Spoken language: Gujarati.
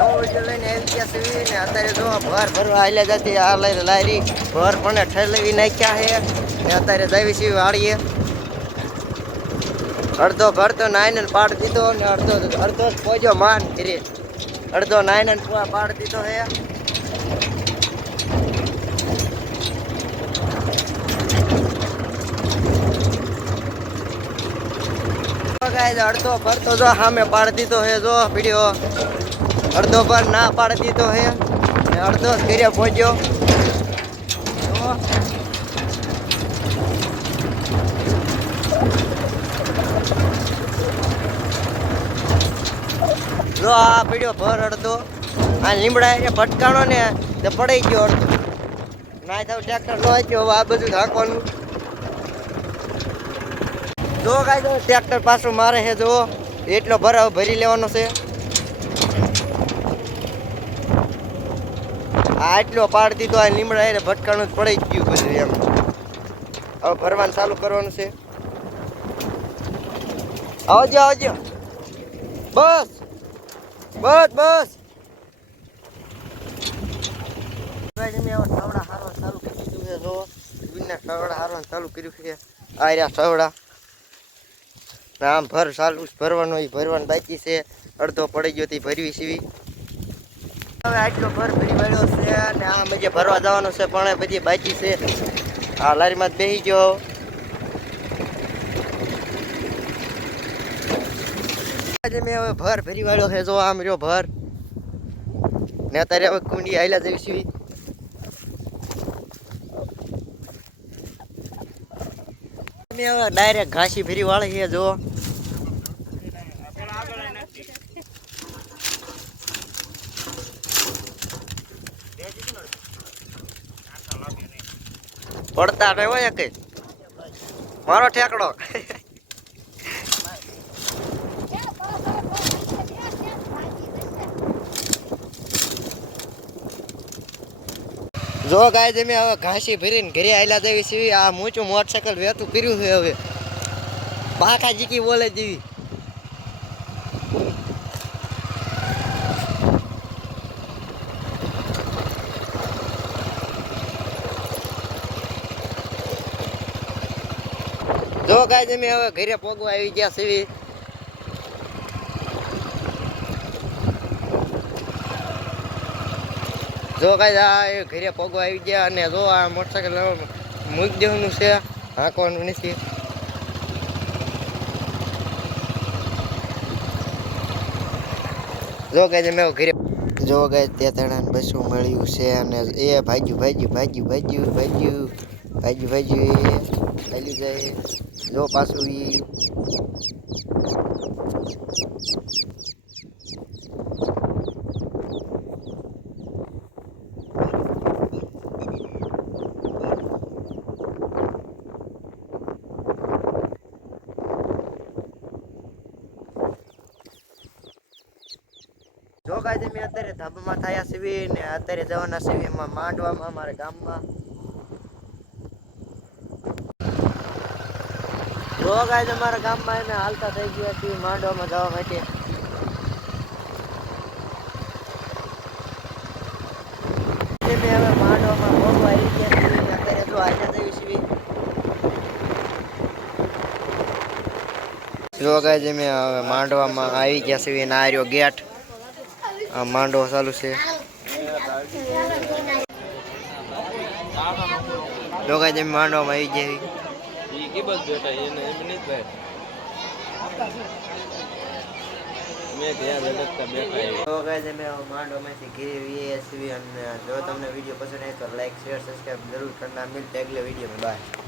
નવો વિડીયો લઈને આવી ગયા છે ને અત્યારે જો ભર ભરવા હાલ્યા જતી આ લારી ભર પણ ઠેલવી નાખ્યા છે ને અત્યારે જવી છીએ વાળીએ અડધો ભર તો નાઈને પાડ દીધો ને અડધો પોજો માન કરી અડધો નાઈને પાડ દીધો હે અડધો ભર તો જો સામે પાડી દીધો હે જો વિડીયો અડધો ભર ના પાડી દીધો હે ને અડધો ઘરે પહોંચ્યો જો આ પીડ્યો ભર અડધો આ લીમડા એને ભટકાણો ને તે પડી ગયો અડધો ના થાવ ટ્રેક્ટર નો આપ્યો આ બધું ઢાંકવાનું જો કાંઈ તો ટ્રેક્ટર પાછું મારે છે જો એટલો ભરાવ ભરી લેવાનો છે આ એટલો પાડ દીધો આ લીમડા એને ભટકાણું જ પડી ગયું બધું એમ હવે ભરવાનું ચાલુ કરવાનું છે આવજો આવજો બસ બસ બસ મેં હવે સવડા હારવાનું ચાલુ કરી દીધું છે જો વિના સવડા હારવાનું ચાલુ કર્યું છે આ રહ્યા સવડા આમ ભર ચાલુ ભરવાનું એ ભરવાનું બાકી છે અડધો પડી ગયો તે ભરવી સીવી હવે આટલો ભર ભરી વાળ્યો છે અને આ મજે ભરવા જવાનું છે પણ બધી બાકી છે આ લારીમાં જ બેસી ગયો મેં હવે ભર ભરી વાળ્યો છે જો આમ રહ્યો ભર ને અત્યારે હવે કુંડી આયલા જઈ સીવી હવે ડાયરેક્ટ ઘાસી ફેરી વાળી છે જો પડતા નહીં હોય કઈ મારો ઠેકડો જો ગાય જમી હવે ઘાસી ભરીને ઘરે આયલા દેવી છે આ મૂચું મોટરસાયકલ વેતું કર્યું છે હવે પાખા જીકી બોલે દેવી જો ગાય જમી હવે ઘરે પોગવા આવી ગયા છે જો કાંઈ આ ઘરે પગવા આવી ગયા અને જો આ મોટરસાયકલ મૂકી દેવાનું છે હાંકવાનું નથી જો કાંઈ મેં ઘરે જો કાંઈ તે તણાને બસું મળ્યું છે અને એ ભાગ્યું ચાલી જાય જો પાછું જો કાંઈ મેં અત્યારે ધાબામાં થયા સીવી ને અત્યારે જવાના સીવીમાં માંડવામાં અમારા ગામમાં જો કાંઈ અમારા ગામમાં એને હાલતા થઈ ગયા છીએ માંડવામાં જવા માટે મેં હવે માંડવામાં ભોગવા આવી ગયા છીએ અત્યારે જો હાલ્યા જવી સીવી જો કાંઈ મેં હવે માંડવામાં આવી ગયા છીએ ને આ રહ્યો ગેટ આ માંડવો ચાલુ છે લોકો જેમ માંડવામાં આવી જાય માંડવામાંથી ઘેરી અને જો તમને વિડીયો પસંદ આવે તો લાઈક શેર સબસ્ક્રાઈબ જરૂર કરના મિલતે અગલે વિડીયો में बाय।